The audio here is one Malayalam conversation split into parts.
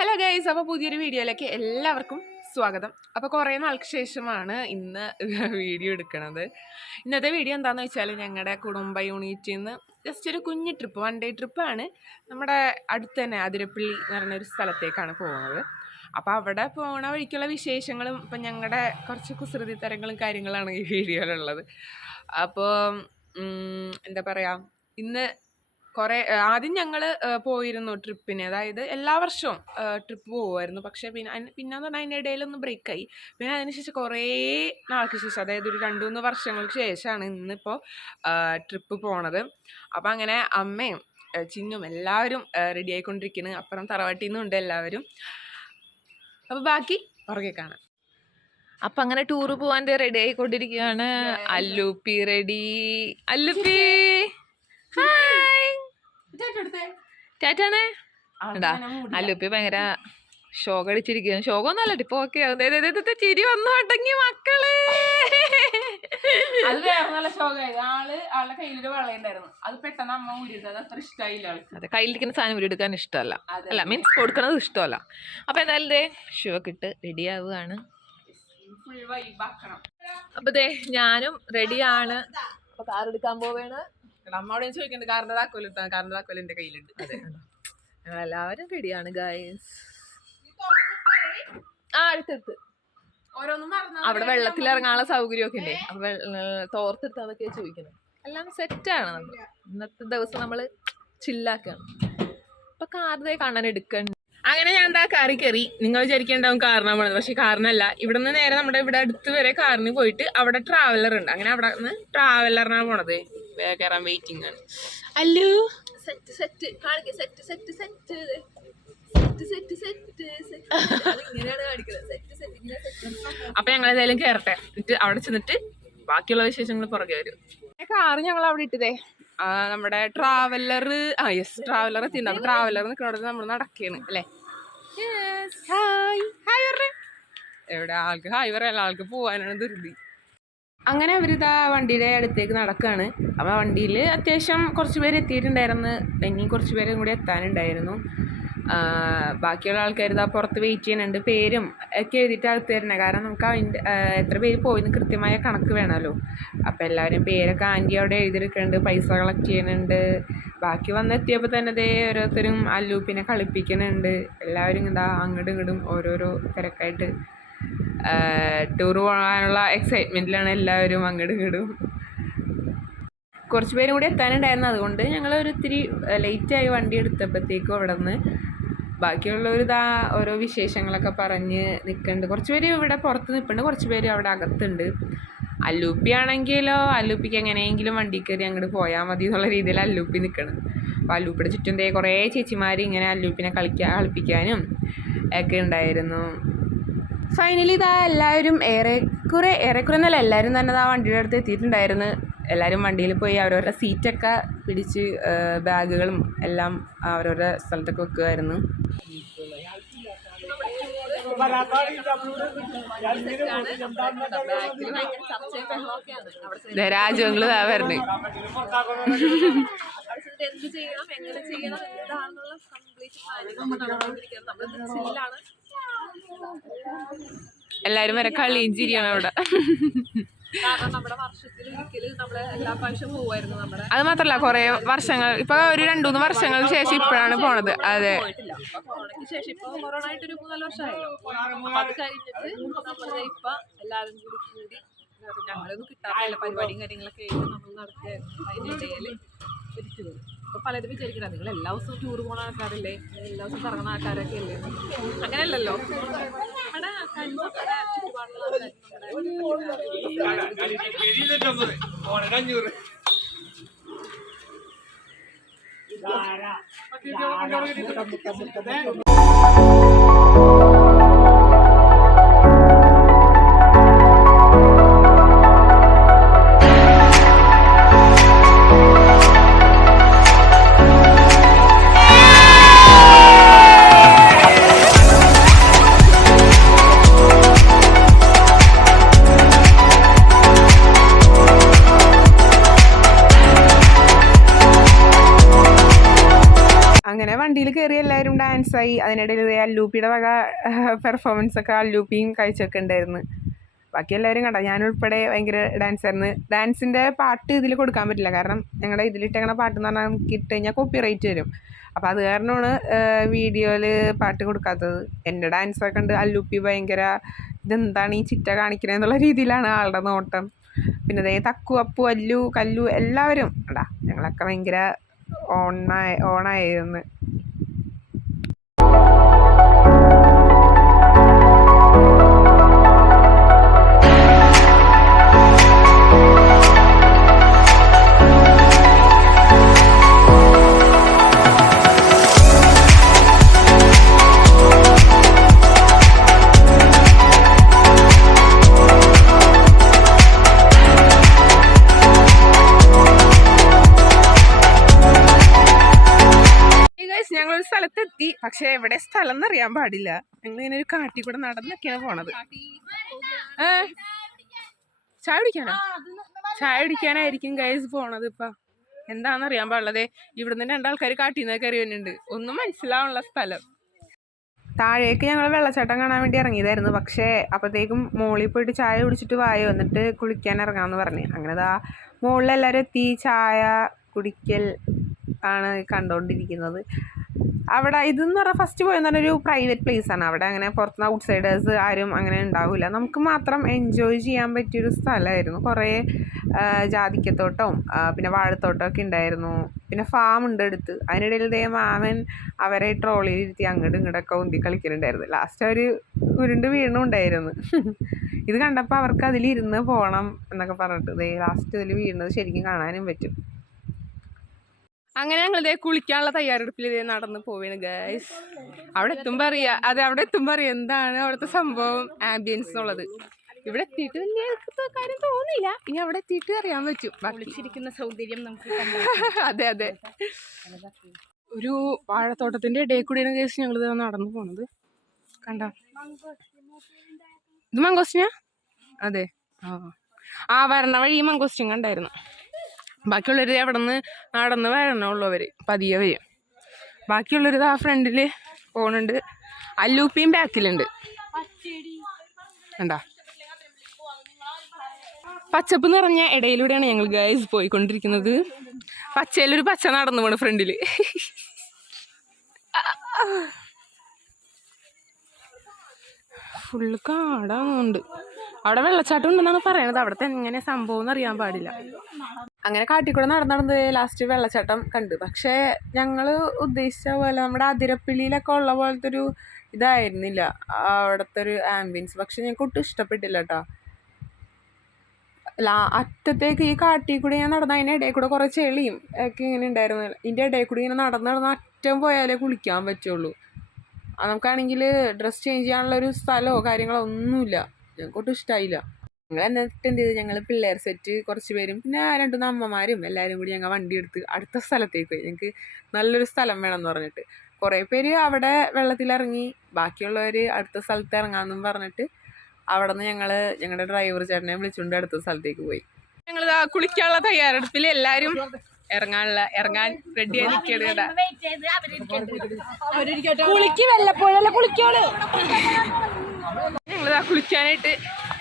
ഹലോ ഗൈസ് അപ്പോൾ പുതിയൊരു വീഡിയോയിലേക്ക് എല്ലാവർക്കും സ്വാഗതം. അപ്പോൾ കുറേ നാൾക്ക് ശേഷമാണ് ഇന്ന് വീഡിയോ എടുക്കുന്നത് ഇന്നത്തെ വീഡിയോ എന്താണെന്ന് വെച്ചാൽ ഞങ്ങളുടെ കുടുംബ യൂണിറ്റിൽ നിന്ന് ജസ്റ്റ് ഒരു കുഞ്ഞ് ട്രിപ്പ് വൺ ഡേ ട്രിപ്പാണ് നമ്മുടെ അടുത്ത് തന്നെ അതിരപ്പള്ളി എന്ന് പറഞ്ഞൊരു സ്ഥലത്തേക്കാണ് പോകുന്നത് അപ്പോൾ അവിടെ പോണ വഴിക്കുള്ള വിശേഷങ്ങളും ഇപ്പം ഞങ്ങളുടെ കുറച്ച് കുസൃതി തരങ്ങളും കാര്യങ്ങളാണ് ഈ വീഡിയോയിലുള്ളത്. അപ്പോൾ എന്താ പറയുക ഇന്ന് കുറേ ആദ്യം ഞങ്ങൾ പോയിരുന്നു ട്രിപ്പിന്. അതായത് എല്ലാ വർഷവും ട്രിപ്പ് പോകുമായിരുന്നു പക്ഷേ പിന്നെ പിന്നെന്ന് പറഞ്ഞാൽ അതിന്റെ ഇടയിലൊന്ന് ബ്രേക്കായി. പിന്നെ അതിനുശേഷം കുറേ നാൾക്ക് ശേഷം അതായത് ഒരു രണ്ട് മൂന്ന് വർഷങ്ങൾക്ക് ശേഷമാണ് ഇന്നിപ്പോൾ ട്രിപ്പ് പോണത്. അപ്പോൾ അങ്ങനെ അമ്മയും ചിങ്ങും ചിന്നും എല്ലാവരും റെഡി ആയിക്കൊണ്ടിരിക്കുന്നു അപ്പുറം തറവാട്ടിൽ നിന്നുണ്ട് എല്ലാവരും. അപ്പോൾ ബാക്കി പുറകെ കാണാം. അപ്പൊ അങ്ങനെ ടൂറ് പോവാൻ റെഡി ആയിക്കൊണ്ടിരിക്കുകയാണ്. അല്ലുപ്പി റെഡി അല്ലുപ്പി. ഹായ് ടാറ്റാനെ എടാ അല്ലുപ്പി ഭയങ്കര ഷോക അടിച്ചിരിക്കുന്നു ഷോകൊന്നും അല്ല ഇപ്പൊ ഓക്കെ ചിരി വന്നു അടങ്ങി മക്കളെ. അത് വേറെ നല്ല ശോകമായി. ആൾ ആളുടെ കയ്യിലൊരു വളയുണ്ടായിരുന്നു. അത് പെട്ടെന്ന് അമ്മ ഊരിയത്. അത് അത്ര ഇഷ്ടമായില്ല ആൾക്ക്. അതെ കയ്യിലിരിക്കുന്ന സാധനം ഉരുടുക്കാൻ ഇഷ്ടമല്ല. അല്ല മീൻസ് കൊടുക്കണത് ഇഷ്ടമല്ല. അപ്പൊ എന്തായാലും ഒക്കെ ഇട്ട് റെഡി ആവുകയാണ്. അപ്പൊ ദേ ഞാനും റെഡിയാണ് അപ്പൊ കാർ എടുക്കാൻ പോവേണ് അമ്മയോട് ചോദിക്കുന്നുണ്ട് കാറിന്റെ താക്കോലിട്ടാ കാറിന്റെ താക്കോൽ എന്റെ കയ്യിലുണ്ട്. അതെ എല്ലാവരും റെഡിയാണ് ഗായസ് ആ അടുത്തടുത്ത് ഓരോന്നും മറന്നു അവിടെ വെള്ളത്തിൽ ഇറങ്ങാനുള്ള സൗകര്യമൊക്കെ ഒക്കെ അപ്പൊ വെള്ള- തോർത്തെടുത്ത് അതൊക്കെ ചോദിക്കുന്നത്. എല്ലാം സെറ്റാണ് നമ്മൾ ഇന്നത്തെ ദിവസം നമ്മൾ ചില്ലാക്കാണ് ഇപ്പൊ കാറിനെ കാണാൻ എടുക്കണ്ട അങ്ങനെ ഞാൻ എന്താ കാറി കയറി നിങ്ങൾ വിചാരിക്കേണ്ടാവും കാരണം പോണത് പക്ഷെ കാറിനല്ല ഇവിടെ നിന്ന് നേരെ നമ്മുടെ ഇവിടെ അടുത്ത് വരെ കാറിന് പോയിട്ട് അവിടെ ട്രാവലർ ഉണ്ട്. അങ്ങനെ അവിടെ നിന്ന് ട്രാവലറിനാണ് പോണത്. കയറാൻ വെയിറ്റിംഗ് ആണ്. അല്ലു? സെറ്റ് സെറ്റ് കാണിക്ക set set set set set set ഇങ്ങനെയാണ് കാണിക്കുന്നത്. സെറ്റ് സെറ്റ് സെറ്റ് അപ്പൊ ഞങ്ങൾ ഏതായാലും കേറട്ടെ. എന്നിട്ട് അവിടെ ചെന്നിട്ട് ബാക്കിയുള്ള വിശേഷങ്ങൾ പുറകെ വരും. കാറ് ഞങ്ങൾ അവിടെ ഇട്ടതേ. നമ്മുടെ ട്രാവലർ ആ യെസ് ട്രാവലർ തിന്നു ട്രാവലർ നിൽക്കുന്നിടത്ത് നമ്മൾ നടക്കുകയാണ് അല്ലേ? ഹായ് ഹായ് പറഞ്ഞേ എവിടെ? ആൾക്ക് ഹായ് പറയാൻ ആൾക്ക് പോവാനാണ് ധൃതി. അങ്ങനെ അവരിതാ വണ്ടിയുടെ അടുത്തേക്ക് നടക്കുകയാണ് അപ്പോൾ വണ്ടിയിൽ അത്യാവശ്യം കുറച്ച് പേര് എത്തിയിട്ടുണ്ടായിരുന്നു. ഇനിയും കുറച്ച് പേരും കൂടി എത്താനുണ്ടായിരുന്നു. ബാക്കിയുള്ള ആൾക്കാർ ഇതാ പുറത്ത് വെയിറ്റ് ചെയ്യുന്നുണ്ട്. പേരും ഒക്കെ എഴുതിയിട്ട് അകത്ത് തരണേ കാരണം നമുക്ക് അതിന്റെ എത്ര പേര് പോയിന്ന് കൃത്യമായ കണക്ക് വേണമല്ലോ. അപ്പോൾ എല്ലാവരും പേരൊക്കെ ആന്റി അവിടെ എഴുതിയെടുക്കുന്നുണ്ട് പൈസ കളക്ട് ചെയ്യുന്നുണ്ട്. ബാക്കി വന്നെത്തിയപ്പോൾ തന്നെ ദേ ഓരോരുത്തരും അല്ലൂപ്പിനെ കളിപ്പിക്കുന്നുണ്ട്. എല്ലാവരും ഇതാ അങ്ങോട്ടും ഇങ്ങോട്ടും ഓരോരോ തിരക്കായിട്ട് ടൂർ പോകാനുള്ള എക്സൈറ്റ്മെന്റിലാണ് എല്ലാവരും അങ്ങോട്ടും കുറച്ച് പേരും കൂടി എത്താനുണ്ടായിരുന്നു. അതുകൊണ്ട് ഞങ്ങൾ ഒരു ഇത്തിരി ലേറ്റായി വണ്ടി എടുത്തപ്പോഴത്തേക്കും അവിടെ നിന്ന് ബാക്കിയുള്ളവർ ഇതാ ഓരോ വിശേഷങ്ങളൊക്കെ പറഞ്ഞ് നിൽക്കുന്നുണ്ട് കുറച്ച് പേര് ഇവിടെ പുറത്ത് നിൽപ്പുണ്ട് കുറച്ച് പേര് അവിടെ അകത്തുണ്ട്. അല്ലൂപ്പി ആണെങ്കിലോ അല്ലൂപ്പിക്ക് എങ്ങനെയെങ്കിലും വണ്ടി കയറി അങ്ങോട്ട് പോയാൽ മതി എന്നുള്ള രീതിയിൽ അല്ലൂപ്പി നിൽക്കണം അപ്പോൾ അല്ലൂപ്പിയുടെ ചുറ്റും കുറേ ചേച്ചിമാർ ഇങ്ങനെ അല്ലൂപ്പിനെ കളിക്കാൻ കളിപ്പിക്കാനും ഒക്കെ ഉണ്ടായിരുന്നു. ഫൈനലി ഇതാ എല്ലാവരും ഏറെക്കുറെ ഏറെക്കുറെ എന്നല്ല എല്ലാവരും തന്നെ ആ വണ്ടിയുടെ അടുത്ത് എത്തിയിട്ടുണ്ടായിരുന്നു. എല്ലാവരും വണ്ടിയിൽ പോയി അവരവരുടെ സീറ്റൊക്കെ പിടിച്ച് ബാഗുകളും എല്ലാം അവരവരുടെ സ്ഥലത്തൊക്കെ വെക്കുമായിരുന്നു രാജവങ്ങൾ വരുന്നത് എന്ത് ചെയ്യണം എങ്ങനെ ചെയ്യണം എന്താണെന്നുള്ള കംപ്ലീറ്റ് കാര്യങ്ങൾ നടന്നുകൊണ്ടിരിക്കുന്നത് നമ്മൾ ചില്ലാണ് എല്ലാവരും വരെ കളിയും ചിരിയാണ് അവിടെ. അത് മാത്രല്ല കൊറേ വർഷങ്ങൾ ഇപ്പൊ ഒരു രണ്ടു മൂന്ന് വർഷങ്ങൾക്ക് ശേഷം ഇപ്പോഴാണ് പോണത്. അതെ. ഞങ്ങളൊന്നും കിട്ടാറില്ല. പരിപാടിയും കാര്യങ്ങളൊക്കെ നമ്മൾ നടത്തിയായിരുന്നു അതിന്റെ ഇടയിൽ തിരിച്ചു വരും അപ്പൊ പലരും വിചാരിക്കണം നിങ്ങൾ എല്ലാ ദിവസവും ടൂർ പോണ ആൾക്കാരല്ലേ? എല്ലാ ദിവസവും കറങ്ങുന്ന ആൾക്കാരൊക്കെ അല്ലേ? അങ്ങനെയല്ലല്ലോ. നമ്മുടെ കന്മക്കടെ ചുറ്റുപാടുള്ള ആൾക്കാർ നമ്മുടെ ഡാൻസായി അതിനിടയിൽ അല്ലൂപ്പിയുടെ വക പെർഫോമൻസ് ഒക്കെ അല്ലൂപ്പിയും കാഴ്ചയൊക്കെ ഉണ്ടായിരുന്നു. ബാക്കി എല്ലാവരും കണ്ട? ഞാൻ ഉൾപ്പെടെ ഭയങ്കര ഡാൻസ് ആയിരുന്നു. ഡാൻസിന്റെ പാട്ട് ഇതിൽ കൊടുക്കാൻ പറ്റില്ല. കാരണം ഞങ്ങളുടെ ഇതിലിട്ടങ്ങനെ പാട്ട് എന്ന് പറഞ്ഞാൽ നമുക്ക് ഇട്ട് കഴിഞ്ഞാൽ കോപ്പി റൈറ്റ് വരും. അപ്പോൾ അത് കാരണമാണ് വീഡിയോയിൽ പാട്ട് കൊടുക്കാത്തത്. എന്റെ ഡാൻസൊക്കെ ഉണ്ട് അല്ലൂപ്പി ഭയങ്കര ഇതെന്താണ് ഈ ചിറ്റ കാണിക്കണേ എന്നുള്ള രീതിയിലാണ് ആളുടെ നോട്ടം. പിന്നെ അതേ തക്കു അപ്പു അല്ലു കല്ലു എല്ലാവരും അടാ ഞങ്ങളൊക്കെ ഭയങ്കര ഓണായി ഓണായിരുന്നു പക്ഷെ എവിടെ സ്ഥലം എന്നറിയാൻ പാടില്ല. ഞങ്ങൾ ഇങ്ങനെ ഒരു കാട്ടിൽ കൂടെ നടന്നൊക്കെയാണ് പോണത്. ചായ കുടിക്കാനോ? ചായ കുടിക്കാനായിരിക്കും ഗൈസ് പോണത് ഇപ്പൊ. എന്താന്ന് അറിയാൻ പാടില്ലതേ. ഇവിടുന്ന് രണ്ടാൾക്കാർ കാട്ടിൽ നിന്ന് കയറി വരുന്നുണ്ട്. ഒന്നും മനസ്സിലാവുള്ള സ്ഥലം. താഴേക്ക് ഞങ്ങൾ വെള്ളച്ചാട്ടം കാണാൻ വേണ്ടി ഇറങ്ങിയതായിരുന്നു. പക്ഷേ അപ്പോഴത്തേക്കും മോളിൽ പോയിട്ട് ചായ കുടിച്ചിട്ട് വായ വന്നിട്ട് കുളിക്കാൻ ഇറങ്ങാമെന്ന് പറഞ്ഞു. അങ്ങനെ ദാ മുകളിൽ എല്ലാവരും എത്തി ചായ കുടിക്കൽ ആണ് കണ്ടുകൊണ്ടിരിക്കുന്നത് അവിടെ ഇതെന്ന് പറഞ്ഞാൽ ഫസ്റ്റ് പോയെന്ന് പറഞ്ഞാൽ ഒരു പ്രൈവറ്റ് പ്ലേസ് ആണ്. അവിടെ അങ്ങനെ പുറത്തുനിന്ന് ഔട്ട്സൈഡേഴ്സ് ആരും അങ്ങനെ ഉണ്ടാവില്ല നമുക്ക് മാത്രം എൻജോയ് ചെയ്യാൻ പറ്റിയൊരു സ്ഥലമായിരുന്നു. കുറേ ജാതിക്കത്തോട്ടവും പിന്നെ വാഴത്തോട്ടം ഒക്കെ ഉണ്ടായിരുന്നു. പിന്നെ ഫാം ഉണ്ട് അടുത്ത്. അതിനിടയിൽ ഇതേ മാമൻ അവരെ ട്രോളിയിൽ ഇരുത്തി അങ്ങോട്ടും ഇങ്ങോട്ടൊക്കെ ഉന്തി കളിക്കുന്നുണ്ടായിരുന്നു ലാസ്റ്റ് അവർ ഉരുണ്ട് വീണുണ്ടായിരുന്നു ഇത് കണ്ടപ്പോൾ അവർക്ക് അതിലിരുന്ന് പോകണം എന്നൊക്കെ പറഞ്ഞിട്ട് ഇതേ ലാസ്റ്റ് ഇതിൽ വീണത് ശരിക്കും കാണാനും പറ്റും. അങ്ങനെ ഞങ്ങൾ ഇതേ കുളിക്കാനുള്ള തയ്യാറെടുപ്പിൽ ഇതേ നടന്ന് പോവുകയാണ് ഗൈസ് അവിടെ എത്തുമ്പോൾ അറിയാം അതെ അവിടെ എത്തുമ്പോൾ അറിയാം എന്താണ് അവിടുത്തെ സംഭവം ആംബിയൻസ് എന്നുള്ളത്. ഇവിടെ എത്തിയിട്ട് വലിയ കാര്യം തോന്നിയില്ല ഇനി അവിടെ എത്തിയിട്ട് അറിയാൻ പറ്റും. വിളിച്ചിരിക്കുന്ന സൗന്ദര്യം നമുക്ക് അതെ അതെ. ഒരു വാഴത്തോട്ടത്തിന്റെ ഇടയിൽ കൂടിയാണ് കേസ് ഞങ്ങൾ നടന്നു പോണത്. കണ്ട? ഇത് മങ്കോസ്റ്റിനാ അതെ. ആ. ആ വരണ വഴി മങ്കോസ്റ്റിൻ കണ്ടായിരുന്നു? ബാക്കിയുള്ളവർ അവിടെ നിന്ന് നടന്ന് വരണുള്ളവർ പതിയെ വരും. ബാക്കിയുള്ളവർ ആ ഫ്രണ്ടിൽ പോകുന്നുണ്ട് അല്ലൂപ്പിയും ബാക്കിലുണ്ട്. കണ്ടാ? പച്ചപ്പ് നിറഞ്ഞ ഇടയിലൂടെയാണ് ഞങ്ങൾ ഗൈസ് പോയിക്കൊണ്ടിരിക്കുന്നത്. പച്ചയിലൊരു പച്ച നടന്നു പോണ് ഫ്രണ്ടിൽ ഫുള്ള് കാടാകുന്നുണ്ട് അവിടെ വെള്ളച്ചാട്ടം ഉണ്ടെന്നാണ് പറയണത്. അവിടുത്തെ എങ്ങനെ സംഭവം അറിയാൻ പാടില്ല. അങ്ങനെ കാട്ടിക്കൂടെ നടന്ന് നടന്ന് ലാസ്റ്റ് വെള്ളച്ചാട്ടം കണ്ടു. പക്ഷേ ഞങ്ങൾ ഉദ്ദേശിച്ച പോലെ നമ്മുടെ അതിരപ്പിള്ളിയിലൊക്കെ ഉള്ള പോലത്തെ ഒരു ഇതായിരുന്നില്ല അവിടുത്തെ ഒരു ആംബിയൻസ് പക്ഷെ ഞങ്ങൾക്ക് ഒട്ടും ഇഷ്ടപ്പെട്ടില്ല കേട്ടോ ലാ അറ്റത്തേക്ക് ഈ കാട്ടിൽ കൂടി ഞാൻ നടന്ന അതിന്റെ ഇടയിൽ കൂടെ കുറേ ചെളിയും ഒക്കെ ഇങ്ങനെ ഉണ്ടായിരുന്നു. ഇതിന്റെ ഇടയിൽ കൂടി ഇങ്ങനെ നടന്ന് നടന്ന് അറ്റം പോയാലേ കുളിക്കാൻ പറ്റുള്ളൂ. നമുക്കാണെങ്കിൽ ഡ്രസ്സ് ചേഞ്ച് ചെയ്യാനുള്ള ഒരു സ്ഥലമോ കാര്യങ്ങളോ ഒന്നുമില്ല. ഞങ്ങൾക്ക് ഒട്ടും ഇഷ്ടമായില്ല ഞങ്ങൾ എന്നിട്ട് എന്ത് ചെയ്തു ഞങ്ങൾ പിള്ളേർ സെറ്റ് കുറച്ച് പേരും പിന്നെ രണ്ടുമൂന്ന് അമ്മമാരും എല്ലാവരും കൂടി ഞങ്ങൾ വണ്ടി എടുത്ത് അടുത്ത സ്ഥലത്തേക്ക് പോയി. ഞങ്ങൾക്ക് നല്ലൊരു സ്ഥലം വേണമെന്ന് പറഞ്ഞിട്ട്. കുറേ പേര് അവിടെ വെള്ളത്തിലിറങ്ങി ബാക്കിയുള്ളവർ അടുത്ത സ്ഥലത്ത് ഇറങ്ങാമെന്നും പറഞ്ഞിട്ട് അവിടെ നിന്ന് ഞങ്ങൾ ഞങ്ങളുടെ ഡ്രൈവർ ചേട്ടനെ വിളിച്ചുകൊണ്ട് അടുത്ത സ്ഥലത്തേക്ക് പോയി. ഞങ്ങൾ കുളിക്കാനുള്ള തയ്യാറെടുപ്പിൽ എല്ലാവരും ഇറങ്ങാനുള്ള ഇറങ്ങാൻ റെഡിയായി നിൽക്കേണ്ട കുളിക്ക് വല്ലപ്പോഴല്ല കുളിക്കോൾ ഞങ്ങളിതാ കുളിക്കാനായിട്ട്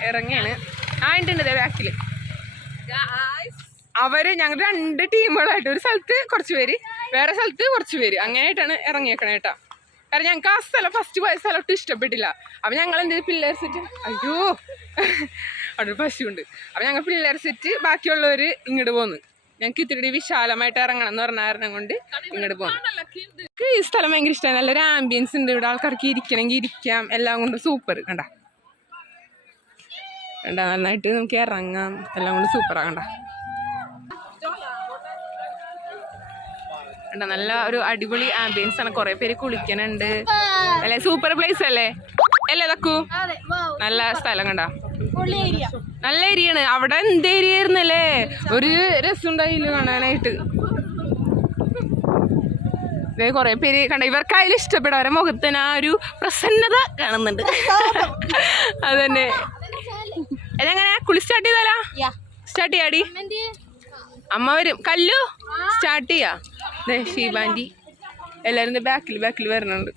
ഇറങ്ങിയാണ് ആ ഉണ്ട് ഉണ്ട് ബാക്കിൽ. അവർ ഞങ്ങൾ രണ്ട് ടീമുകളായിട്ട് ഒരു സ്ഥലത്ത് കുറച്ച് പേര് വേറെ സ്ഥലത്ത് കുറച്ച് പേര്. അങ്ങനെയായിട്ടാണ് ഇറങ്ങിയേക്കണേ കേട്ടോ. കാരണം ഞങ്ങൾക്ക് ആ സ്ഥലം ഫസ്റ്റ് പോയ സ്ഥലം ഒട്ടും ഇഷ്ടപ്പെട്ടില്ല. അപ്പം ഞങ്ങൾ എന്ത് പിള്ളേർ സെറ്റ് അയ്യോ. അവിടെ പശുണ്ട് അപ്പം ഞങ്ങൾ പിള്ളേർ സെറ്റ് ബാക്കിയുള്ളവർ ഇങ്ങോട്ട് പോന്നു. ഞങ്ങൾക്ക് ഇത്തിരി വിശാലമായിട്ട് ഇറങ്ങണം എന്ന് പറഞ്ഞ കാരണം കൊണ്ട് ഇങ്ങോട്ട് പോകുന്നു എനിക്ക് ഈ സ്ഥലം ഭയങ്കര ഇഷ്ടമാണ്. നല്ലൊരു ആംബിയൻസ് ഉണ്ട്. ഇവിടെ ആൾക്കാർക്ക് ഇരിക്കണമെങ്കിൽ ഇരിക്കാം. എല്ലാം കൊണ്ടും സൂപ്പർ കണ്ട? കണ്ട നന്നായിട്ട് നമുക്ക് ഇറങ്ങാം. എല്ലാം കൊണ്ട് സൂപ്പറാ കണ്ട. കണ്ട നല്ല ഒരു അടിപൊളി ആംബിയൻസ് ആണ്. കൊറേ പേര് കുളിക്കണുണ്ട്. അല്ലെ? സൂപ്പർ പ്ലേസ് അല്ലേ? അല്ലേ തക്കു? നല്ല സ്ഥലം കണ്ട. നല്ല ഏരിയ ആണ്. അവിടെ എന്ത് ഏരിയ ആയിരുന്നല്ലേ ഒരു രസം ഉണ്ടായില്ല കാണാനായിട്ട്. ഇതേ കുറെ പേര് കണ്ട ഇവർക്ക് അതിൽ ഇഷ്ടപ്പെടും. അവരെ മുഖത്തിന് ആ ഒരു പ്രസന്നത കാണുന്നുണ്ട്. അതന്നെ. എന്നെങ്ങനെ? കുളി സ്റ്റാർട്ട് ചെയ്താലാ? സ്റ്റാർട്ട് ചെയ്യാടി. അമ്മ വരും. കല്ലു സ്റ്റാർട്ട് ചെയ്യാ. ഷീബാന്റി എല്ലാവരും ബാക്കിൽ ബാക്കിൽ വരണുണ്ട്.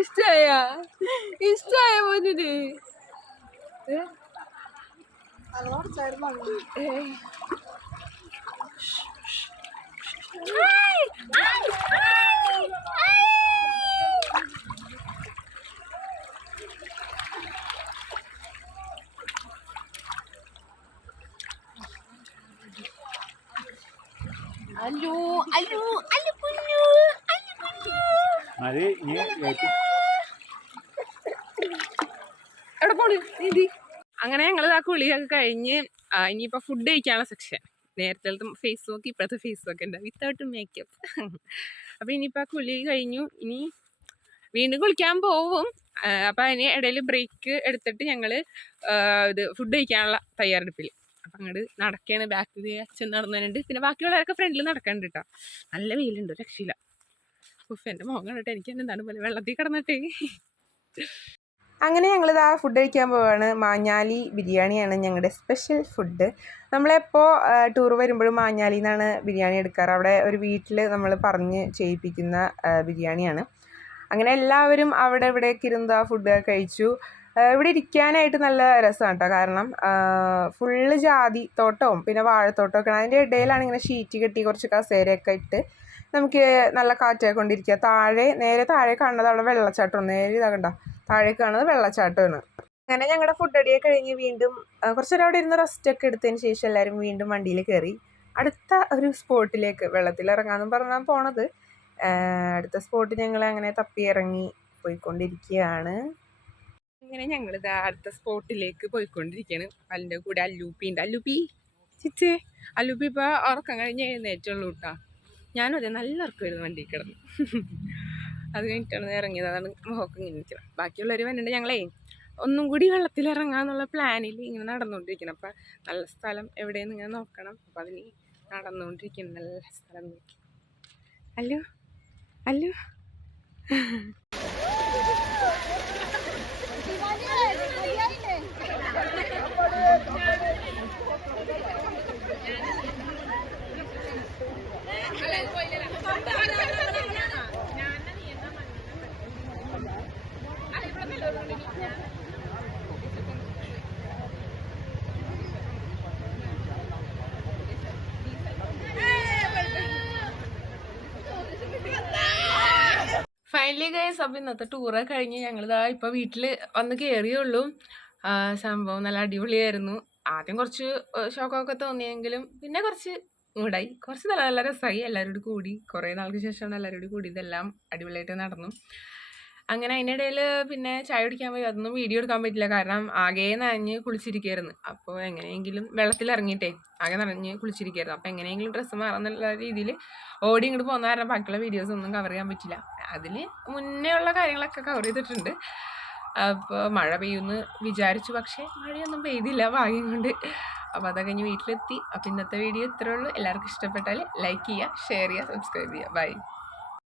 ഇഷ്ടായ ഇഷ്ടായ മോനിന് അല്ലോ അല്ലോ അല്ലു അത് എവിടെ പോണ്? നീതി അങ്ങനെ ഞങ്ങൾ ആ കുളിയൊക്കെ കഴിഞ്ഞ് ഇനിയിപ്പോൾ ഇനിയിപ്പോ ഫുഡ് കഴിക്കാനുള്ള സെക്ഷൻ നേരത്തെ ഫേസ് വാക്ക് ഇപ്പോഴത്തെ ഫേസ് വാക്ക് ഉണ്ട്. വിത്തൗട്ട് മേക്കപ്പ് അപ്പൊ ഇനിയിപ്പോ ആ കുളി കഴിഞ്ഞു. ഇനി വീണ്ടും കുളിക്കാൻ പോവും. അപ്പോൾ അപ്പൊ അതിന് ഇടയിൽ ബ്രേക്ക് എടുത്തിട്ട് ഞങ്ങൾ ഇത് ഫുഡ് കഴിക്കാനുള്ള തയ്യാറെടുപ്പിൽ അപ്പൊ അങ്ങോട്ട് നടക്കുകയാണ് ബാക്കിൽ അച്ഛൻ നടന്നുണ്ട് പിന്നെ ബാക്കിയുള്ളവരൊക്കെ ഫ്രണ്ടിൽ നടക്കണ്ട് കേട്ടോ നല്ല വെയിലുണ്ട് രക്ഷയില്ല. ഉഫ് എന്റെ മുഖം കണ്ടിട്ട് എനിക്ക് തന്നെ എന്താണ് പോലെ വെള്ളത്തിൽ കിടന്നിട്ടേ. അങ്ങനെ ഞങ്ങളിത് ആ ഫുഡ് കഴിക്കാൻ പോവാണ്. മാഞ്ഞാലി ബിരിയാണിയാണ് ഞങ്ങളുടെ സ്പെഷ്യൽ ഫുഡ് നമ്മളെപ്പോൾ ടൂർ വരുമ്പോഴും മാഞ്ഞാലി നിന്നാണ് ബിരിയാണി എടുക്കാറ്. അവിടെ ഒരു വീട്ടിൽ നമ്മൾ പറഞ്ഞ് ചെയ്യിപ്പിക്കുന്ന ബിരിയാണിയാണ്. അങ്ങനെ എല്ലാവരും അവിടെ ഇവിടെയൊക്കെ ഇരുന്ന് ആ ഫുഡ് കഴിച്ചു. ഇവിടെ ഇരിക്കാനായിട്ട് നല്ല രസമാണ് കേട്ടോ കാരണം ഫുള്ള് ജാതി തോട്ടവും പിന്നെ വാഴത്തോട്ടവും ഒക്കെയാണ് അതിന്റെ ഇടയിലാണ് ഇങ്ങനെ ഷീറ്റ് കെട്ടി കുറച്ച് കസേരയൊക്കെ ഇട്ട് നമുക്ക് നല്ല കാറ്റൊക്കെ കൊണ്ടിരിക്കുക. താഴെ നേരെ താഴെ കാണുന്നത് അവിടെ വെള്ളച്ചാട്ടം നേരെ ഇതാ കണ്ടോ? താഴെ കാണുന്നത് വെള്ളച്ചാട്ടമാണ്. അങ്ങനെ ഞങ്ങളുടെ ഫുഡ് അടിയെ കഴിഞ്ഞ് വീണ്ടും ആ, കുറച്ച് നേരം അവിടെ ഇരുന്ന് റെസ്റ്റ് ഒക്കെ എടുത്തതിന് ശേഷം എല്ലാവരും വീണ്ടും വണ്ടിയിൽ കയറി അടുത്ത ഒരു സ്പോട്ടിലേക്ക് വെള്ളത്തിൽ ഇറങ്ങാമെന്ന് പറഞ്ഞാൽ പോണത്. അടുത്ത സ്പോട്ട് ഞങ്ങൾ അങ്ങനെ തപ്പി ഇറങ്ങി പോയിക്കൊണ്ടിരിക്കുകയാണ്. അങ്ങനെ ഞങ്ങൾ ഇതാ അടുത്ത സ്പോട്ടിലേക്ക് പോയിക്കൊണ്ടിരിക്കുകയാണ്. അതിന്റെ കൂടെ അല്ലൂപ്പി ഉണ്ട്. അല്ലൂപ്പി ചിച്ചേ അല്ലൂപ്പി ഇപ്പോൾ ഉറക്കം കഴിഞ്ഞ് എഴുന്നേറ്റുള്ളൂ കേട്ടോ. ഞാനും നല്ല ഉറക്കമായിരുന്നു വണ്ടി കിടന്ന്. അത് കഴിഞ്ഞിട്ടാണ് ഇറങ്ങിയത്. അതാണ് മുഖമൊക്കെ ഇങ്ങനെ നിൽക്കുന്നത് ബാക്കിയുള്ളവർ വന്നിട്ട് ഞങ്ങളേ ഒന്നും കൂടി വെള്ളത്തിൽ ഇറങ്ങാന്നുള്ള പ്ലാനിൽ ഇങ്ങനെ നടന്നുകൊണ്ടിരിക്കണം അപ്പം നല്ല സ്ഥലം എവിടെയെന്ന് ഇങ്ങനെ നോക്കണം. അപ്പം അതിന് നടന്നുകൊണ്ടിരിക്കണം നല്ല സ്ഥലം നോക്കി. അല്ലോ? അല്ലോ? ഫൈനലി ഗൈസ് അപ്പം ഇന്നത്തെ ടൂറ് കഴിഞ്ഞ് ഞങ്ങളിതാ ഇപ്പോൾ വീട്ടിൽ വന്ന് കയറിയുള്ളൂ സംഭവം നല്ല അടിപൊളിയായിരുന്നു. ആദ്യം കുറച്ച് ഷോക്കൊക്കെ തോന്നിയെങ്കിലും പിന്നെ കുറച്ച് മൂടായി കുറച്ച് നല്ല നല്ല രസമായി എല്ലാവരോടും കൂടി. കുറേ നാൾക്ക് ശേഷമാണ് എല്ലാവരോടും കൂടി ഇതെല്ലാം അടിപൊളിയായിട്ട് നടന്നു. അങ്ങനെ അതിനിടയിൽ പിന്നെ ചായ കുടിക്കാൻ പോയി. അതൊന്നും വീഡിയോ എടുക്കാൻ പറ്റില്ല. കാരണം ആകെ നനഞ്ഞ് കുളിച്ചിരിക്കുകയായിരുന്നു അപ്പോൾ എങ്ങനെയെങ്കിലും വെള്ളത്തിൽ ഇറങ്ങിയിട്ടേ ആകെ നനഞ്ഞ് കുളിച്ചിരിക്കുകയായിരുന്നു അപ്പോൾ എങ്ങനെയെങ്കിലും ഡ്രസ്സ് മാറാന്നുള്ള രീതിയിൽ ഓടി ഇങ്ങോട്ട് പോകുന്ന കാരണം ബാക്കിയുള്ള വീഡിയോസ് ഒന്നും കവർ ചെയ്യാൻ പറ്റില്ല. അതിൽ മുന്നേ ഉള്ള കാര്യങ്ങളൊക്കെ കവർ ചെയ്തിട്ടുണ്ട്. അപ്പോൾ മഴ പെയ്യുമെന്ന് വിചാരിച്ചു. പക്ഷേ മഴയൊന്നും പെയ്തില്ല. ഭാഗ്യം കൊണ്ട്. അപ്പോൾ അതൊക്കെ വീട്ടിലെത്തി. അപ്പോൾ ഇന്നത്തെ വീഡിയോ ഇത്രേ ഉള്ളൂ. എല്ലാവർക്കും ഇഷ്ടപ്പെട്ടാൽ ലൈക്ക് ചെയ്യുക ഷെയർ ചെയ്യുക സബ്സ്ക്രൈബ് ചെയ്യുക. ബൈ